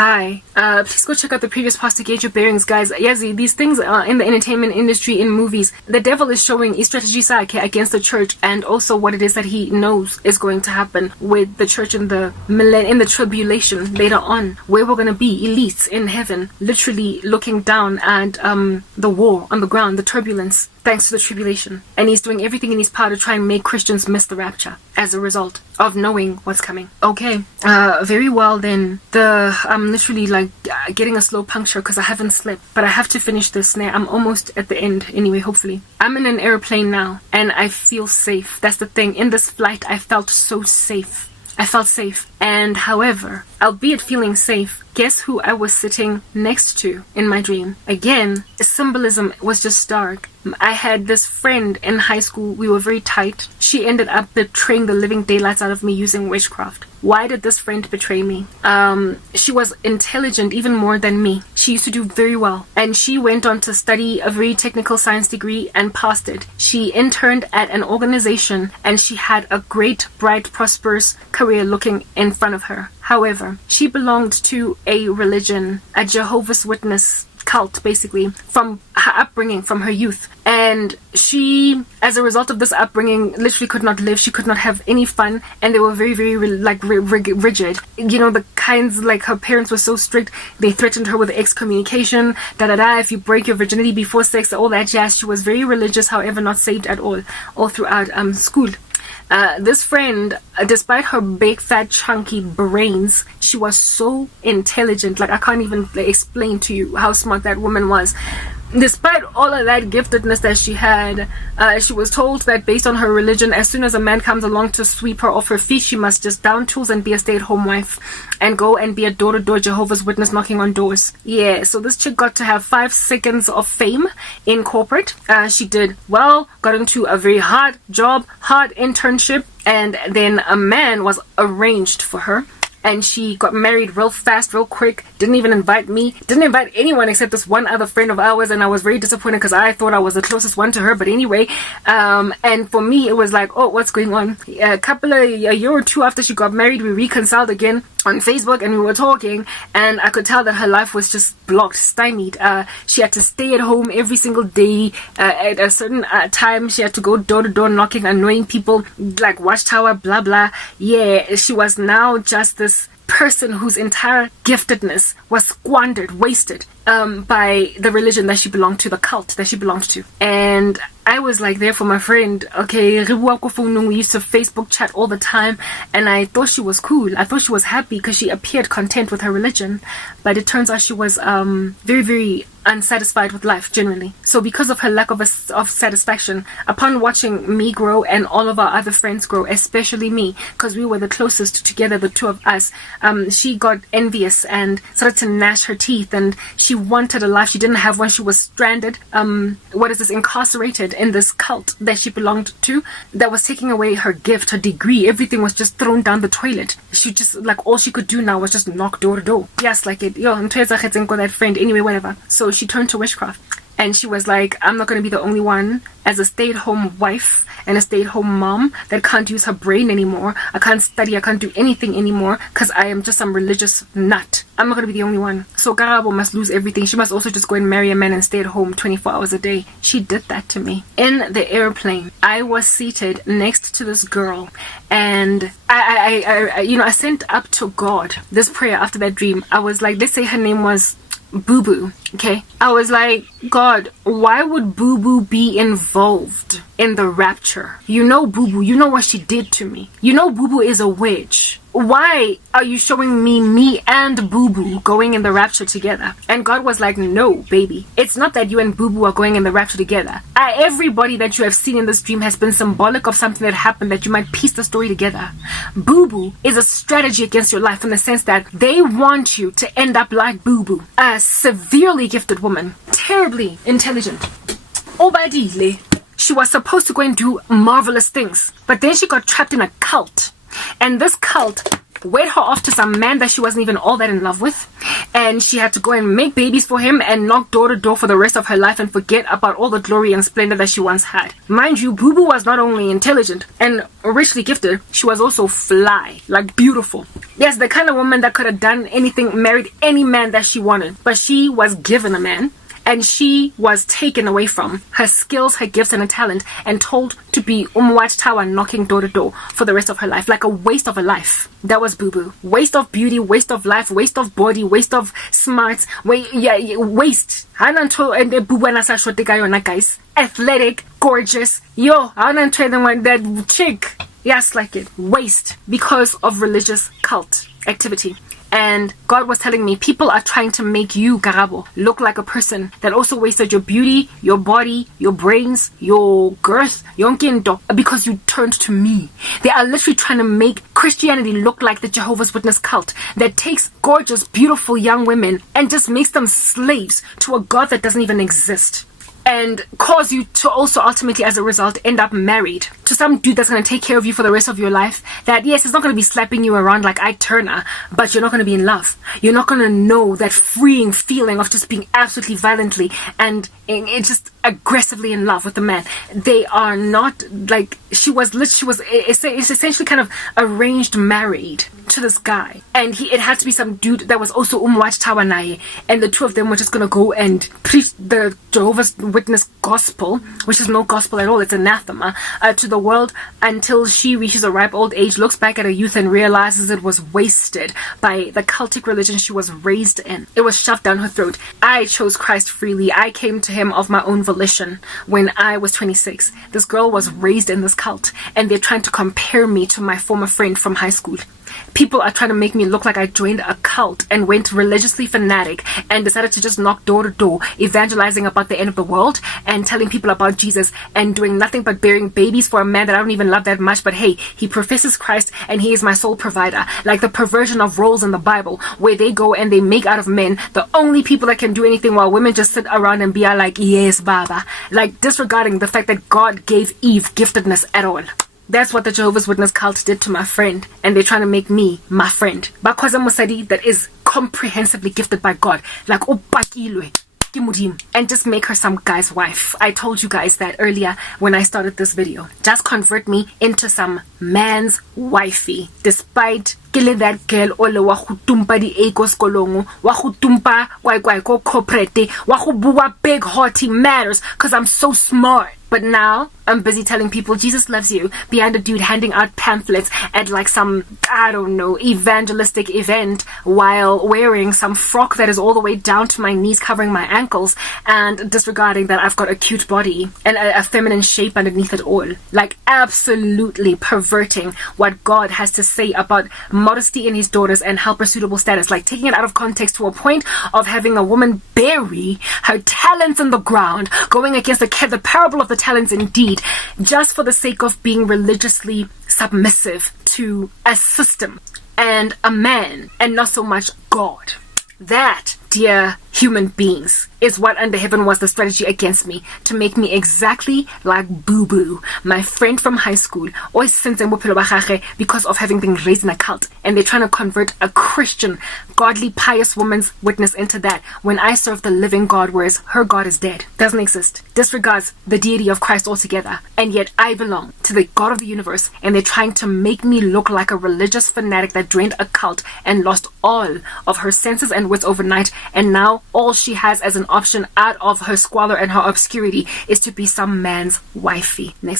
Hi. Please go check out the previous past to gauge your bearings, guys. Yazi, these things are in the entertainment industry, in movies. The devil is showing his strategy sake against the church, and also what it is that he knows is going to happen with the church in the tribulation later on, where we're going to be elites in heaven, literally looking down at the war on the ground, the turbulence, thanks to the tribulation. And he's doing everything in his power to try and make Christians miss the rapture as a result of knowing what's coming. Okay, very well then. I'm literally like getting a slow puncture because I haven't slept, but I have to finish this now. I'm almost at the end anyway, hopefully. I'm in an airplane now and I feel safe. That's the thing. In this flight, I felt so safe. I felt safe. And however, albeit feeling safe, guess who I was sitting next to in my dream? Again, the symbolism was just stark. I had this friend in high school. We were very tight. She ended up betraying the living daylights out of me using witchcraft. Why did this friend betray me? She was intelligent even more than me. She used to do very well. And she went on to study a very technical science degree and passed it. She interned at an organization and she had a great, bright, prosperous career looking in front of her. However, she belonged to a religion, a Jehovah's Witness cult, basically, from her upbringing, from her youth. And she, as a result of this upbringing, literally could not live. She could not have any fun, and they were very, very rigid. You know, the kinds, like, her parents were so strict. They threatened her with excommunication, if you break your virginity before sex, all that jazz. She was very religious, however, not saved at all throughout school. This friend, despite her big, fat, chunky brains, she was so intelligent. Like, I can't even explain to you how smart that woman was. Despite all of that giftedness that she had, she was told that based on her religion, as soon as a man comes along to sweep her off her feet, she must just down tools and be a stay-at-home wife and go and be a door-to-door Jehovah's Witness knocking on doors. Yeah, so this chick got to have 5 seconds of fame in corporate. She did well, got into a very hard job, hard internship, and then a man was arranged for her. And she got married real fast, real quick. Didn't even invite me. Didn't invite anyone except this one other friend of ours. And I was very disappointed because I thought I was the closest one to her. But anyway, and for me, it was like, oh, what's going on? A year or two after she got married, we reconciled again on Facebook and we were talking. And I could tell that her life was just blocked, stymied. She had to stay at home every single day. At a certain time, she had to go door to door knocking, annoying people, like Watchtower, blah, blah. Yeah, she was now just this person whose entire giftedness was squandered, wasted by the religion that she belonged to, the cult that she belonged to. And I was like there for my friend. Okay, we used to Facebook chat all the time, and I thought she was cool. I thought she was happy because she appeared content with her religion, but it turns out she was very, very unsatisfied with life generally. So because of her lack of satisfaction, upon watching me grow and all of our other friends grow, especially me, because we were the closest together, the two of us, she got envious and started to gnash her teeth, and she wanted a life she didn't have when she was stranded, incarcerated in this cult that she belonged to, that was taking away her gift, her degree. Everything was just thrown down the toilet. She just, like, all she could do now was just knock door to door. Yes, like it, that friend, anyway, whatever. So she turned to witchcraft. And she was like, I'm not going to be the only one as a stay-at-home wife and a stay-at-home mom that can't use her brain anymore. I can't study. I can't do anything anymore because I am just some religious nut. I'm not going to be the only one. So Garabo must lose everything. She must also just go and marry a man and stay at home 24 hours a day. She did that to me. In the airplane, I was seated next to this girl, and I sent up to God this prayer after that dream. I was like, let's say her name was Boo Boo, okay? I was like, God, why would Boo Boo be involved in the rapture? You know Boo Boo, you know what she did to me. You know Boo Boo is a witch. Why are you showing me and Boo Boo going in the rapture together? And God was like, no, baby. It's not that you and Boo Boo are going in the rapture together. Everybody that you have seen in this dream has been symbolic of something that happened that you might piece the story together. Boo Boo is a strategy against your life in the sense that they want you to end up like Boo Boo. A severely gifted woman. Terribly intelligent. Obadile. She was supposed to go and do marvelous things. But then she got trapped in a cult. And this cult wed her off to some man that she wasn't even all that in love with, and she had to go and make babies for him and knock door to door for the rest of her life and forget about all the glory and splendor that she once had. Mind you, Boo Boo was not only intelligent and richly gifted, she was also fly, like beautiful. Yes, the kind of woman that could have done anything, married any man that she wanted, but she was given a man, and she was taken away from her skills, her gifts, and her talent, and told to be watchtower knocking door to door for the rest of her life, like a waste of a life. That was Boo Boo. Waste of beauty, waste of life, waste of body, waste of smarts, waste. Guys, athletic, gorgeous. Yo, I don't tell them that chick. Yes, like it. Waste because of religious cult activity. And God was telling me, people are trying to make you, Garabo, look like a person that also wasted your beauty, your body, your brains, your girth, because you turned to me. They are literally trying to make Christianity look like the Jehovah's Witness cult that takes gorgeous, beautiful young women and just makes them slaves to a God that doesn't even exist. And cause you to also ultimately, as a result, end up married to some dude that's going to take care of you for the rest of your life. That, yes, it's not going to be slapping you around like Ike Turner, but you're not going to be in love. You're not going to know that freeing feeling of just being absolutely violently and just aggressively in love with the man. They are not like, she was essentially kind of arranged married to this guy, and it had to be some dude that was also watchtower naye, and the two of them were just gonna go and preach the Jehovah's Witness gospel, which is no gospel at all, it's anathema, to the world until she reaches a ripe old age, looks back at her youth and realizes it was wasted by the cultic religion she was raised in. It was shoved down her throat. I chose Christ freely. I came to him of my own volition when I was 26. This girl was raised in this cult, and they're trying to compare me to my former friend from high school. People are trying to make me look like I joined a cult and went religiously fanatic and decided to just knock door to door, evangelizing about the end of the world and telling people about Jesus and doing nothing but bearing babies for a man that I don't even love that much. But hey, he professes Christ and he is my sole provider. Like the perversion of roles in the Bible, where they go and they make out of men the only people that can do anything, while women just sit around and be like, yes, Baba. Like disregarding the fact that God gave Eve giftedness at all. That's what the Jehovah's Witness cult did to my friend, and they're trying to make me my friend. Bakwaza Musadi that is comprehensively gifted by God, like Opakilwe, and just make her some guy's wife. I told you guys that earlier when I started this video. Just convert me into some man's wifey, despite killing that girl ole wa go tumpa di ego skolongo, wa go tumpa kwai ko corporate, wa go bua big haughty matters cuz I'm so smart. But now I'm busy telling people Jesus loves you behind a dude handing out pamphlets at like some, I don't know, evangelistic event while wearing some frock that is all the way down to my knees covering my ankles, and disregarding that I've got a cute body and a feminine shape underneath it all. Like absolutely perverting what God has to say about modesty in his daughters and helper suitable status, like taking it out of context to a point of having a woman bury her talents in the ground, going against the parable of the talents indeed, just for the sake of being religiously submissive to a system and a man and not so much God. That, dear human beings, is what under heaven was the strategy against me, to make me exactly like Boo Boo, my friend from high school, always since because of having been raised in a cult. And they're trying to convert a Christian, godly, pious woman's witness into that, when I serve the living God, whereas her God is dead, doesn't exist, disregards the deity of Christ altogether. And yet I belong to the God of the universe, and they're trying to make me look like a religious fanatic that joined a cult and lost all of her senses and wits overnight, and now all she has as an option out of her squalor and her obscurity is to be some man's wifey. Next.